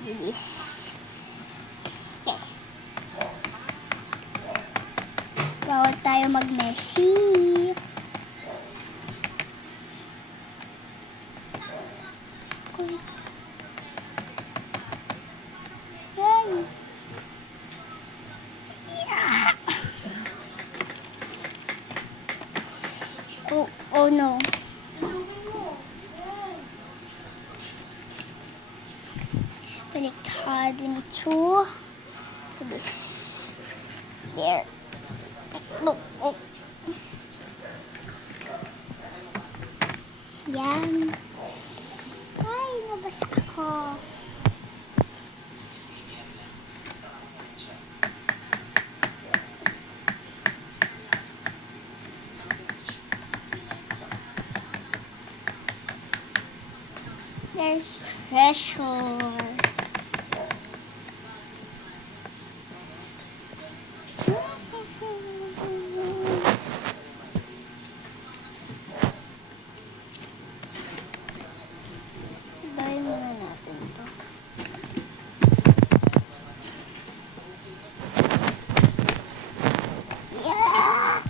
do this. Okay. Bawal tayo mag-messy. Yay! Yeah! Oh no. Baliktad, we need to do this. There. No. Oh. Yan. Ay, nabasa ko. There's pressure. Bayin muna natin ito. Yeah!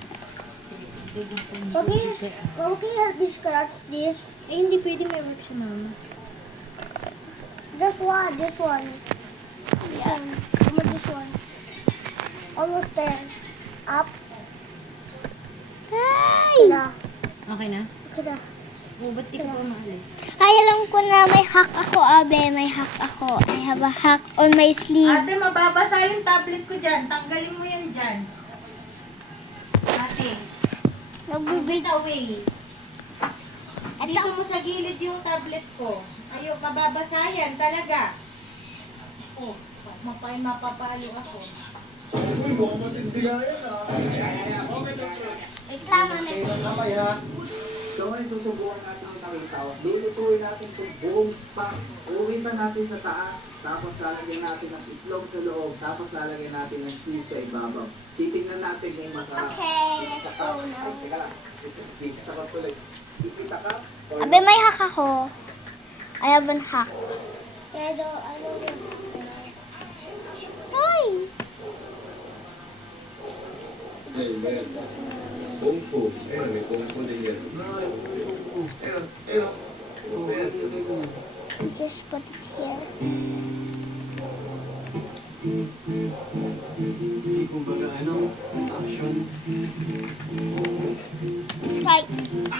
Okay, help me scratch this. Eh, hindi pwede may work si mama. This one. Yeah. Come on, this one. Almost there. Up. Hey! Okay na? Okay na. O, ba't di ko pa maalis? Ay, alam ko na may hack ako, Abe. May hack ako. I have a hack on my sleeve. Ate, mababasa yung tablet ko dyan. Tanggalin mo yan dyan. Ate, move it away. Dito mo sa gilid yung tablet ko. Ayo, mababasa yan talaga. Oh, mapapalo ako. Uy, mukhang matindi nga yan ah. Wait lang, mami. So ngayon susubukan natin yung nakitaw. Lulutuin natin itong buong spa. Uwi pa natin sa taas. Tapos lalagyan natin ng itlog sa loob. Tapos lalagyan natin ng cheese sa ibabaw. Titignan natin kung masarap. Okay, let's go now. Ay, teka lang. Isisakap ko lang. Isitakap. Abe, may hack ako. I have a hack. Pero, ano yun? Ay! Ayan. Kung fu. Ayan, may kung fu din yan. Ayan. Ayan. Just put it here. Hindi kumbaga action. Right.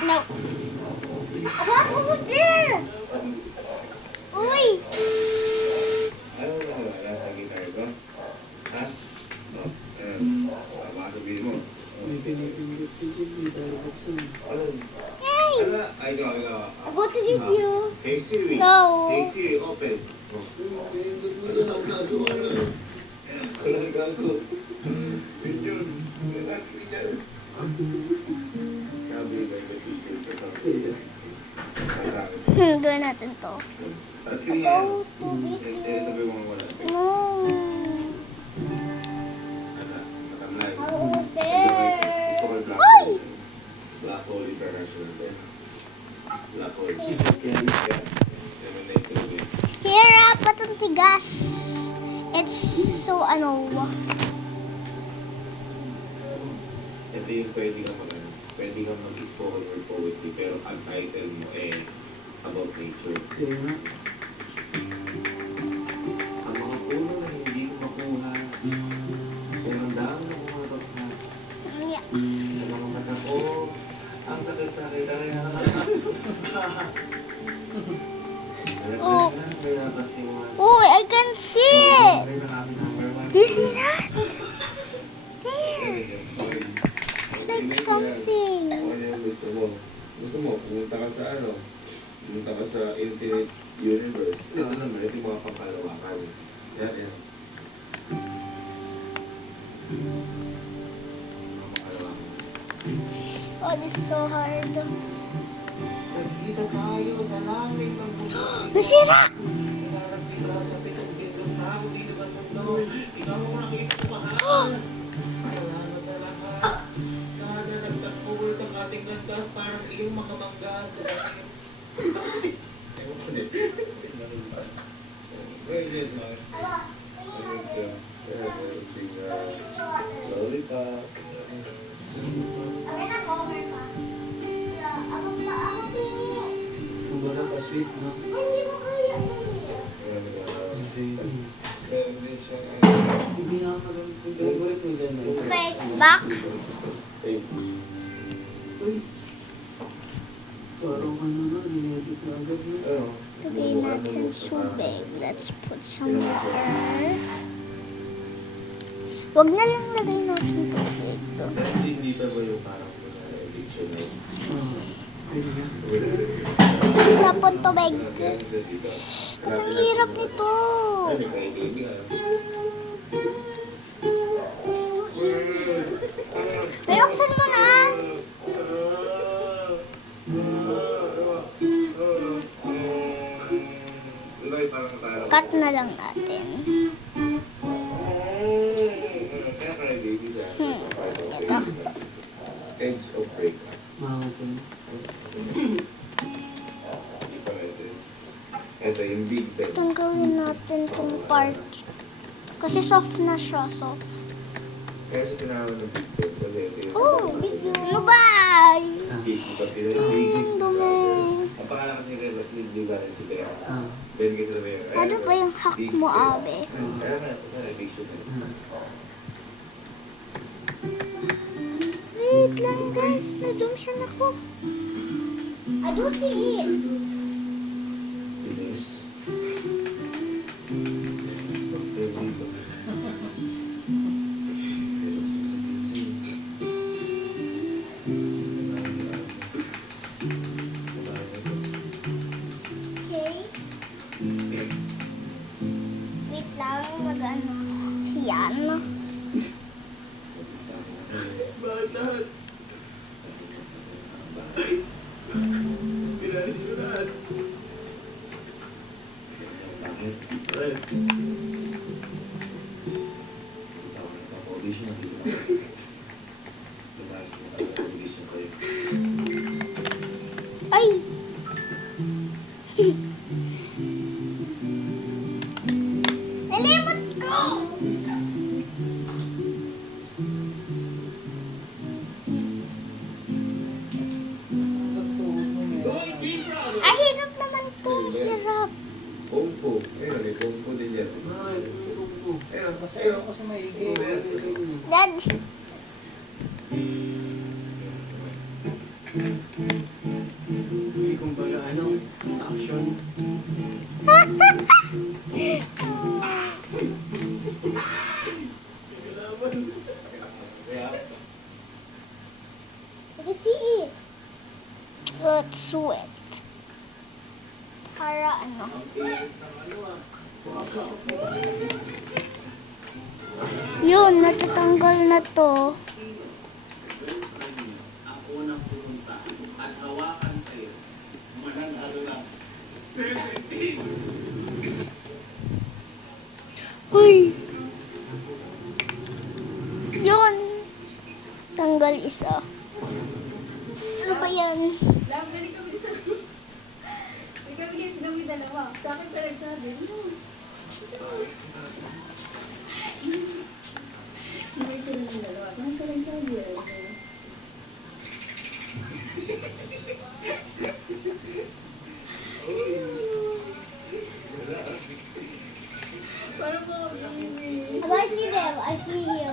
No. What? What was there? Uy! Ano na wala? Nasa guitar ko? Ha? No. Baka sabihin mo. May pinipindot hindi tayo buksan. Ano? Hey! Ano? Ay, ikaw. Go to video. Hey Siri. No. Hey Siri, open. Ano na ang gagawa na? Ano ang gagawa? Yun yun. Yung natin yan. Sabi ba yung teachers na Gawin natin to. Tapos kanya, Oh, tubig. ito ba yung mga wala? No. Ano? Nakamlay. Almost there. Gusto ko yung black Uy! hole. Black hole international din. Black hole. Yan. Naman na ito eh. Here up, patong tigas. It's so, ano. Ito yung pwede kang mag-spoken or poetry, pero ang title mo about nature. Sige nga. Ang mga puno na hindi ko makuha, pero ang daan na bumabagsak. Yeah. Sa mga mata ko, ang sakit-sakit na rin. Oh. Kaya basta yung mga... Oh, I can see it. Rin ang aking number one. Do you see that? There. It's like something. Ano yung gusto mo? Gusto mo, pumunta ka sa infinite universe. Ito naman, ito yung mga pangkalawakan. Yan. Mga pangkalawakan. Oh, this is so hard. Nagkita tayo sa langit ng mundo. Nasira! Inarap kita sa pitong tindong tao dito sa mundo. Ikaw ang nakita ko mahal. Kailangan mo talaga. Sana nagtagpulit ang ating landas parang iyong mga mangga sa langit. Ewan ko din. Ganyan, Mark. Lollipop. Kumbaga pa-sweet, no? Kasi, Meron din siya. hindi na ako yung favorite mo dyan. Okay, back. Ay, Uy. Parang ano na, dinedit na agad na. ano? Lagay natin tubig. Let's put some water. Wag na lang lagay natin tubig. Hindi dito ba yung parang addiction na yun? Pwede na. Wala po tubig. Kaya kasi dito. Ba't ang hirap nito? Ano kayo, baby? Biloksan mo na. Diba yung parang parang... Cut na lang natin. Kaya parang baby siya. Ito. Edge of breakup. Makasin. Hindi pa natin. Ito yung big bang. Tanggalin natin tong part. Kasi soft na siya, soft. Kaya sa tinawag ng big bang kasi ito yung... Oh, ano ba? Big bang. Ang dumi. Ang pangalan kasi ni Liga si Ben. Ah. Ben kasi na Ben. Ano ba yung hack mo, Abe? Kaya na, addiction na yun. Wait lang, guys. Nadumihan ako. I don't see it. Bilis. Stay dito. Pero sasabihin sa'yo. Okay. Wait lang, mag-ano. Yan. Pinalis mo na. Bakit? Audition na dito na. Lumayas mo na audition kayo. Ay! Nalimot ko! Ay, hirap naman to. Hirap. Kung Fu. Ayun, may Kung Fu din yan. Ay, sunog mo. Ayun, Masaya ako kasi maigi. Dad. Hindi, kumbaga ano, action. Kaya, I can see it. Let's sweat. Para ano. Yun, natatanggal na to. ang unang pumunta at hawakan kayo. Mananalo ng 17. Uy! Yun! Tanggal isa. Ano ba yan? Lang, balik kami sa... Balik kami guys, kami dalawa. Sa akin pa nagsabi, no. Hindi siya ng dalawa. Sa akin pa nagsabi, Parang mo, baby. I see them. I see you.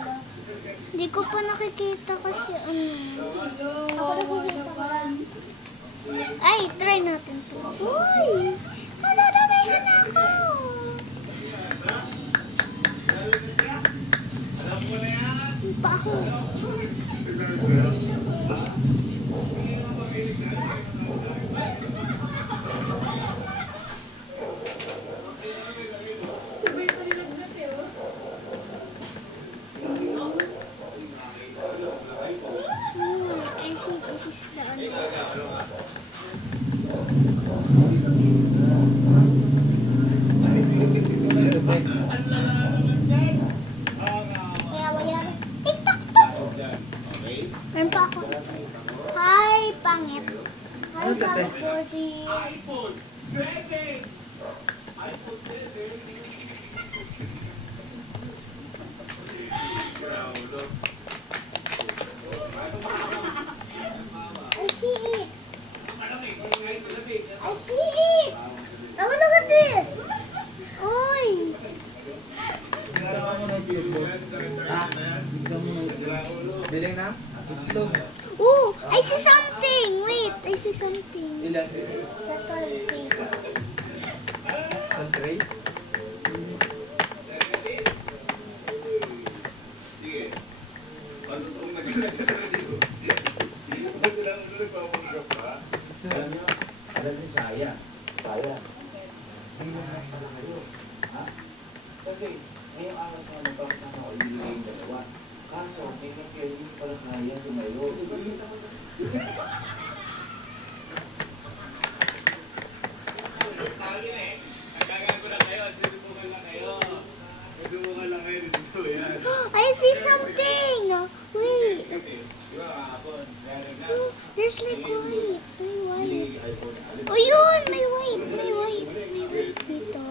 Hindi ko pa nakikita kasi ano. Ako naman. Ay, try natin to. Uy! Nadadamihan ako! Hindi pa ako. Sabay pa nilaglas eh, oh. I see this is the ano. I see it. I see it. Oh, look at this. Oy. Biling na? Itlog. Ooh, I see something. Wait, I see something. Ilan? That's what I think. Ang tray? Sige. Patutuong naglalagay dito. Ba't lang nagpapanggap ka? Alam niyo, sayang. Sayang. Hindi naman pala kayo. Ha? Kasi, ngayong araw sa ano pang sana ko ibigay yung dalawa. Kaso, may kayo hindi pala kaya tumayo. Subukan lang kayo dito. Yan. I see something. Wait. Kasi, di ba kahapon, meron na. Oh, there's like white. May white. Si iPhone. Oh, yun. May white. May white. May white dito.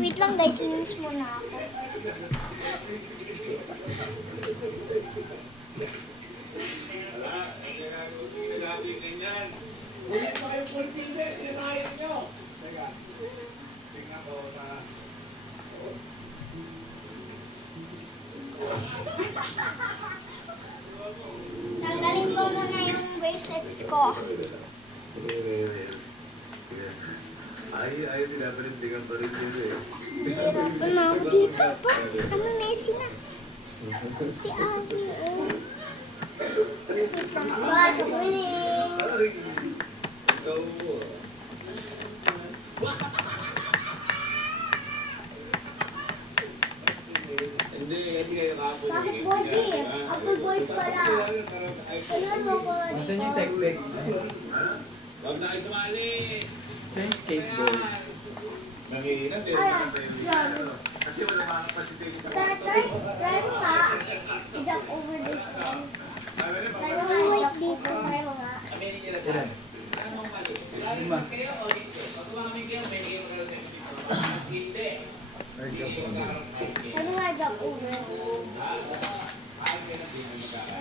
Wait lang guys. Linis muna ako. Wala, ginagawa yung ganyan. Ulit pa kayo full finger, sinayang nyo. Teka, tingnan ko na. Tanggalin ko muna yung bracelets ko. Ay, pinapalindigan pa rin yun eh. Hirapan na ako dito pa. Ano, Messi na. Si Abby, oh. Bye, winning. Ay, ikaw mo. Hindi, kasi kayo kapon. Bakit Boji? Apple boys pala. Kailan mo ko Asan yung tech deck? Huwag na kayo sumali. Saan yung skateboard? Nangihinat eh. Kasi wala mga kapasitay sa Try mo nga. I-jump over this one. Try mo nga, wait dito. Try mo nga. Ilan? 5. Or jump over. Try mo nga, jump over.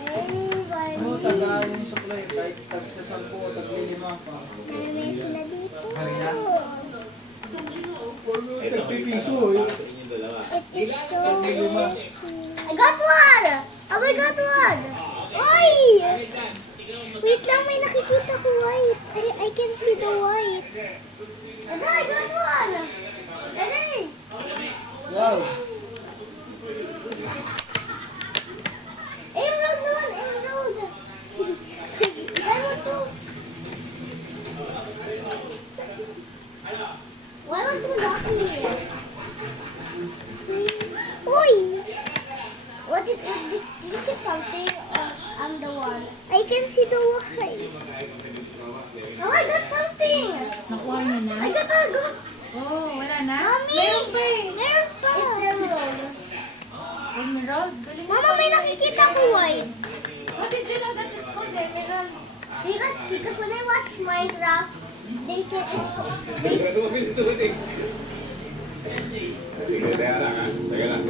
Oo, tagaan sa play. Kahit tag sa 10 o tag 5 pa. Kaya may sila dito. Kaya? Nagpipiso eh. It is so messy. I got one! Oh, I got one! Oy! Wait lang, may nakikita ko white. I can see the white. Ada, I got one! Dali! Wow! Emerald naman, emerald! Emerald to! Why was so lucky? Uy! What did you get something? I'm the one. I can see the white. Oh, I got something! Nakuha niyo na? I got. Oh, wala na? Mommy! Meron pa eh. Meron pa! It's emerald. Emerald? Galing mo. Mama, may nakikita ko white. How did you know that it's called emerald? Because when I watch Minecraft, they said it's called. Ano bilis naman eh. Sige, teka lang ha. Teka lang.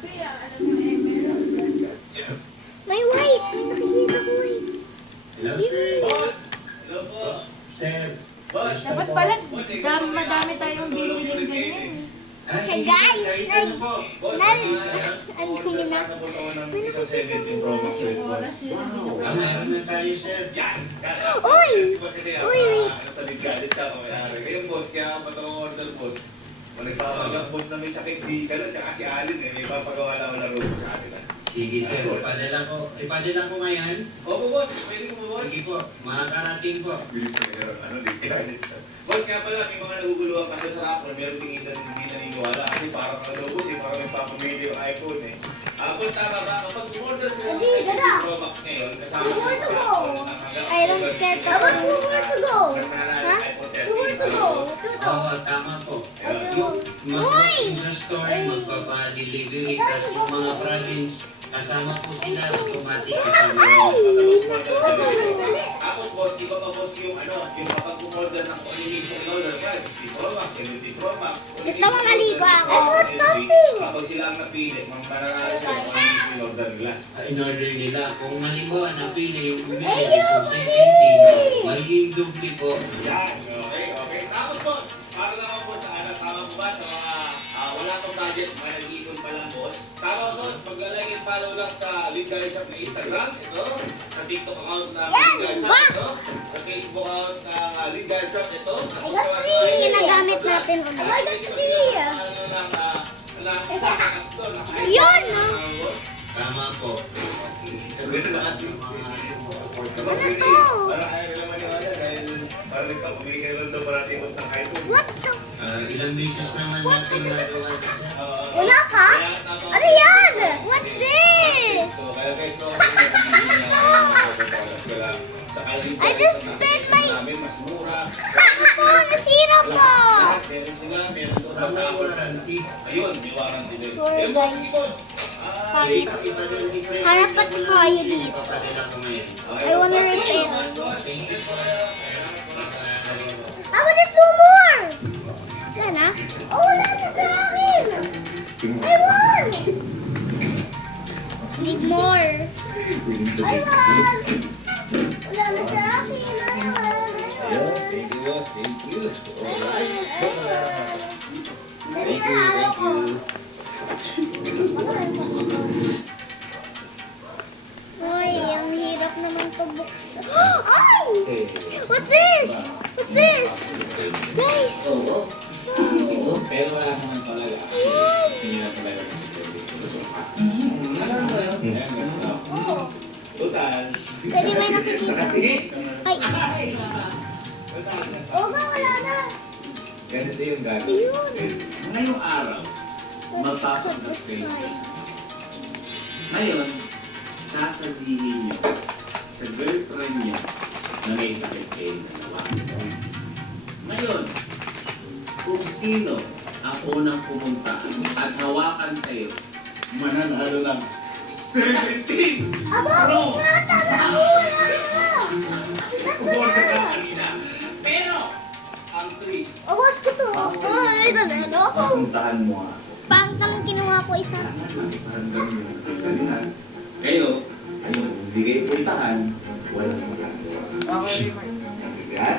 Kuya, alam mo emerald. May white. May nakikita ko white. Boss! Hello po. Sir. Boss! Dapat pala, madami tayong biniling ganyan. Okay, guys. Boss, Ang dumi na. po ako ng isang 17 Pro Max with boss. Ang meron na tayo, sir. Yan! Uy! Kasi Uy, wait. sa Biggalit siya ako mayari. Ngayon boss, kaya ako order boss. Kung nagpapagak boss na may sakit si Kalo, tsaka si Alin eh. May papagawa na ako ng robot sa akin. Sige, sir. Ipadala ko ngayon. Opo boss, pwede ko mo boss. Sige po, makakarating po. Bilis na meron, Biggalit siya. Boss, kaya pala, may mga naguguluhan kasi sa rap na meron tingitan hindi naniniwala. Kasi parang ano boss eh, parang may papamili yung iPhone eh. Boss, tama ba? Kapag order sila ng Sabi, 17 dada. Pro Max ngayon, kasama Where sa to go? hanggang I don't care to go. Where to go? Ha? Where to go? Oo, tama po. Yung Uy! mag-sa store, magpapa-delivery, tapos yung mga province, Kasama po sila, automatic kasama. Tapos boss, iba pa boss yung yung kapag umorder ng kung ano yung mismong order ka, 60 Pro Max, 70 Pro Max. Gusto mo maligo ako? I want something. Kapag sila ang napili, mga mananalo sila kung ano yung mismong order nila. In order nila, kung halimbawa napili yung bumili ito 70, magiging doble po. Yan, okay. Tapos boss, para naman po sa tama po ba sa mga wala pang budget, mga nag-iipon pa lang boss. Tama boss, pag-like and follow lang sa Lead Guy Shop na Instagram, ito. Sa TikTok account na Lead Guy Shop, ito. Sa Facebook account ng Lead Guy Shop, ito. I got three. Ginagamit natin ulit. I got three. Ayun, no? Tama po. Sabi na lang. Ano to? Parang ayaw nila maniwala dahil parang nagpapamili kayo lang daw parating mas ng iPhone. What the? Ilang beses naman natin nagawa na siya. Wala ka? Ano yan? What's this? So, kaya guys, no, I just spent my... namin mas mura. Ano to? Nasira pa. Meron sila, meron doon. Basta Tama ako warranty. ayun, may warranty din. Sorry, Ayun, boss, guys. sige, boss. Kahit Iba na yung difference. Harap pati kayo dito. Papadala ko ngayon. I wanna repair. Thank you po. I want just do more. Wala na? Oh, wala na sa akin. I want. Need more. I want. Wala na sa akin. I want. Thank you, boss. Thank you. Dali na hawak ko. Ay, ang hirap naman to buksan. Ay! What's this? What's this? Guys! Pero wala naman talaga. Ayan! Hindi na talaga. Oh, Total. pwede may nakikita. Ay! Oo nga, wala na. Ganito yung gagawin. Ayun. Ngayong araw, Let's cut mapapanggap this kayo. side. Ngayon, sasabihin niyo sa girlfriend niya na may sakit kayong dalawa. Ngayon, kung sino ang unang pumunta at hawakan kayo, mananalo ng 17! Aba, tama ako! Umorder ka kanina. Pero, ang twist, Awas ko to. Ay, nanalo ako. puntahan mo nga. Pang naman kinuha ko isa. Kayo, hindi kayo puntahan, walang magagawa. Yan.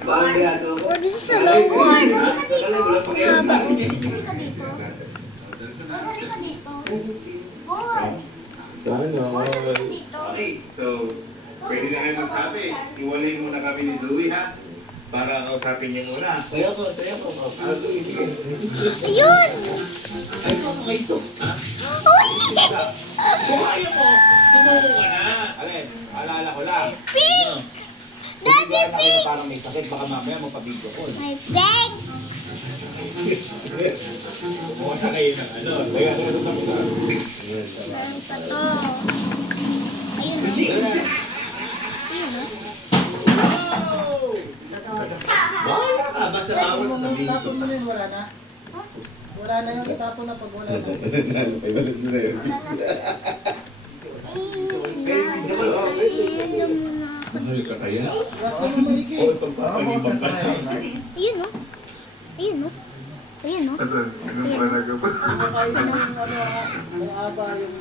Bakit ginagawa ko? Or this is a long one. Halika dito. Walang pakialam sa akin yan. Halika dito. Halika dito. Boy. Halika dito. Okay, so, pwede na kayo magsabi. Iwalay muna kami ni Louie, ha? Para kausapin niya muna. Sayo ko. Ayun! Ay, ito. Ha? Uy! Kung ayaw mo, tumuko ka na. Alin, alala ko lang. Pink! Daddy Bigyan na kayo Pink! parang may sakit, baka mamaya magpabidyo ko. My bag! Kumuha na kayo ng ano. Kaya ko na sa mga. Meron pa to. Ayun o. Wala ka, basta bawal mo sabihin ko. Itapon mo na yun, wala na. Wala na yun, itapon na pag wala na. Ay, balat sa sa'yo. Mahal ka kaya? Iwasan mo maigi. Oo, pagpapalibang ka. Ayun o. Ayun o. Ayun o. Anong palaga pa? Nakakain ng ang aba yung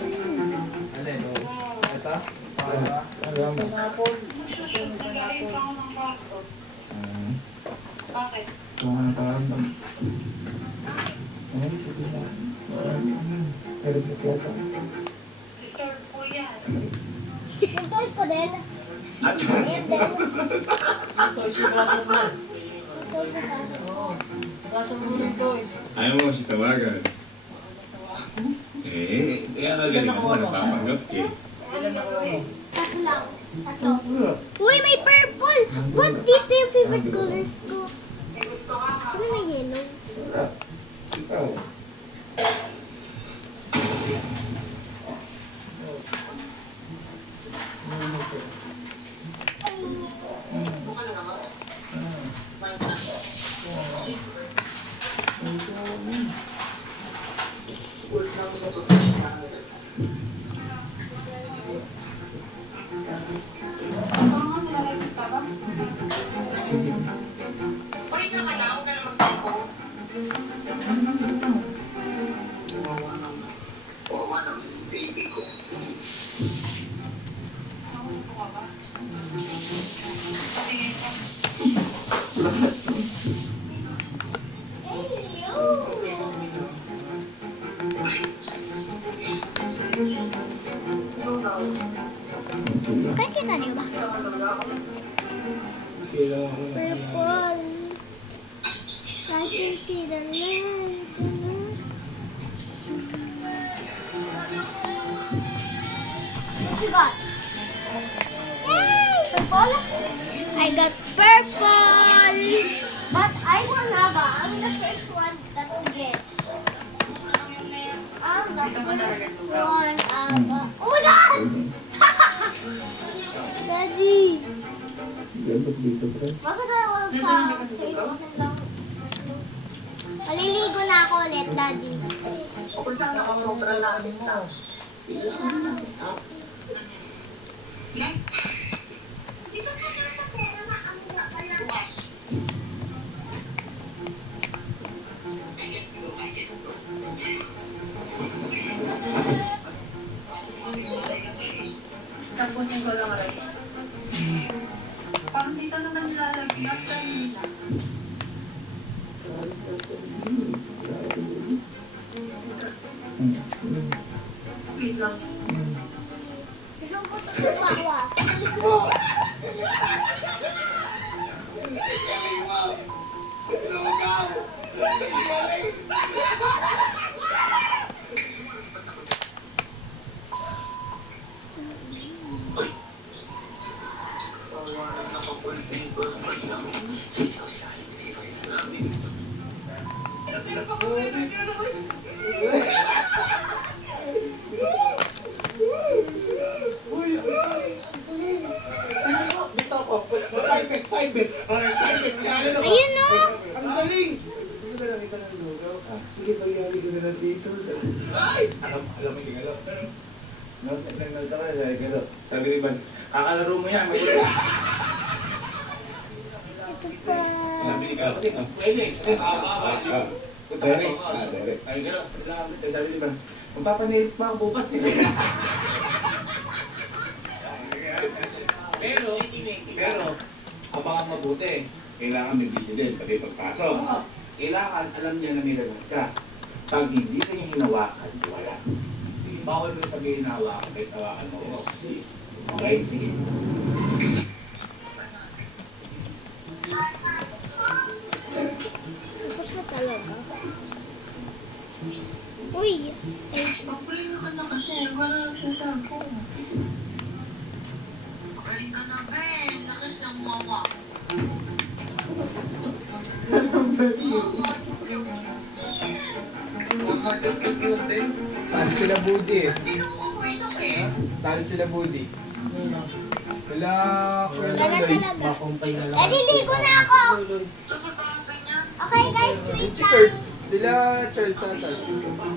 Alin? Ito? pineapple. Yung toys ko din. At Ito, isugasan mo. Isugasan mo ulit to. ayaw mo si tawagan. Kaya nga galing ako, napapanggap ka eh. Ilan ako mo? Tatlo. Uy, may purple! Ba't dito yung favorite colors ko? Sabi may yellow. Okay, kita niyo ba? Purple. I can see the light. What you got? Yay! Purple? I got purple. But I won Ava. I'm the first one that will get. I'm the first one Ava. Oh my God! Daddy! Bakit wala sa lang? Maliligo na ako ulit, Daddy. Tapusin ko lang rin. Parang dito naman lalagyan kanina. Wait lang. Gusto ko ito sa bawa. Ayun no! Ang galing! Gusto ko lang kita ng lugaw. Sige, pagyari ko na lang dito. Alam mo yung alam. Nagtanggol ka sabi ko. Sabi ni Ban, kakalaro mo yan. Ito pa. Sabi ni Ban, pwede. Punta ka ako. Ay, gano'n. Sabi ni Ban, magpapanelis pa ako bukas. Pero, abangan mabuti. Kailangan may video din, pati pagpasok. Kailangan alam niya na may lagot ka. Pag hindi ka niya hinawakan, wala. Sige, bawal mo sabihin na hawakan, kahit hawakan mo. Okay, sige. Tapos na talaga. Uy! Ay, Papayin ka na kasi. Wala lang sa cellphone. Magaling ka na, Ben. Lakas ng mama. Talo sila Budi eh. May sakit. Talo sila Budi. Wala. Ganun talaga. Naliligo na ako! Sasatapan niya. Okay guys, wait Si lang. Kurtz. Sila Charles Satas.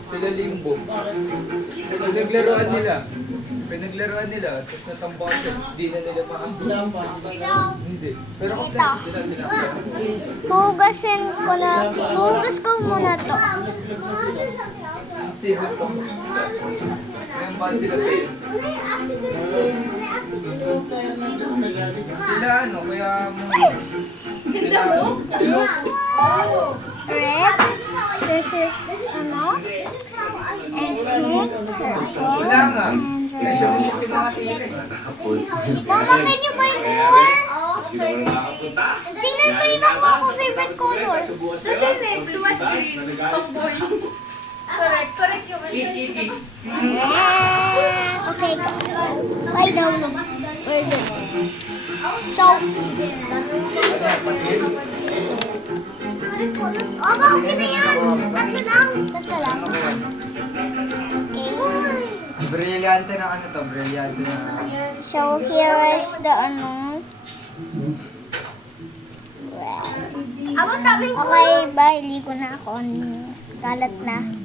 Sila Limbo. Pinaglaruan nila. Tapos natambakan sila. Tapos di na nila makasula. So, Hindi. Pero Ito. kompleto sila. hugasin ko na. Hugas ko muna to. Sino to? Ngayon ba sila fail? Sila ano, kaya sila Red. This is, ano? And pink. Purple. wala nga. And Kaya red. siya mo pinakatira. Mama, can you buy more? Sino na nakapunta? Tingnan mo yung nakuha ko favorite color. Blue at green. Tomboy. Correct yung Yeah. Okay, go. Lie down. Where is it? So, oh, okay na yan. Tatlo lang. Okay. Brilyante na ano to, brilyante na. So, here is the ano. Well. Okay, bye. Ligo na ako. Kalat na.